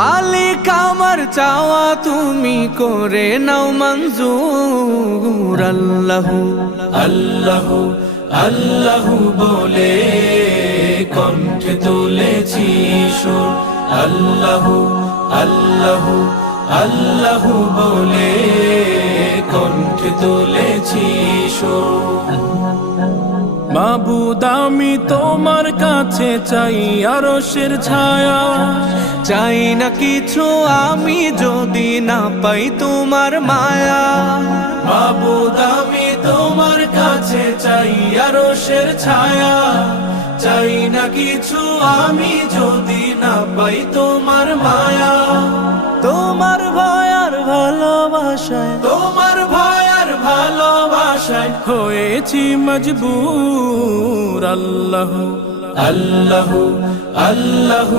মালিক আমার চাওয়া তুমি করে নাও মঞ্জুর। আল্লাহু আল্লাহু আল্লাহু বলে কণ্ঠে তুলেছি সুর। আল্লাহু আল্লাহু আল্লাহু বলে কণ্ঠে তুলেছি সুর। মাবুদ আমি তোমার কাছে চাই আরশের ছায়া, চাই না কিছু আমি যদি না পাই তোমার মায়া। মাবুদ আমি তোমার কাছে চাই আরশের ছায়া, চাই না কিছু আমি যদি না পাই তোমার মায়া। তোমার ভয় আর ভালোবাসায়, তোমার ভয় আর ভালোবাসায় হয়েছি মজবুর। আল্লাহু আল্লাহু আল্লাহু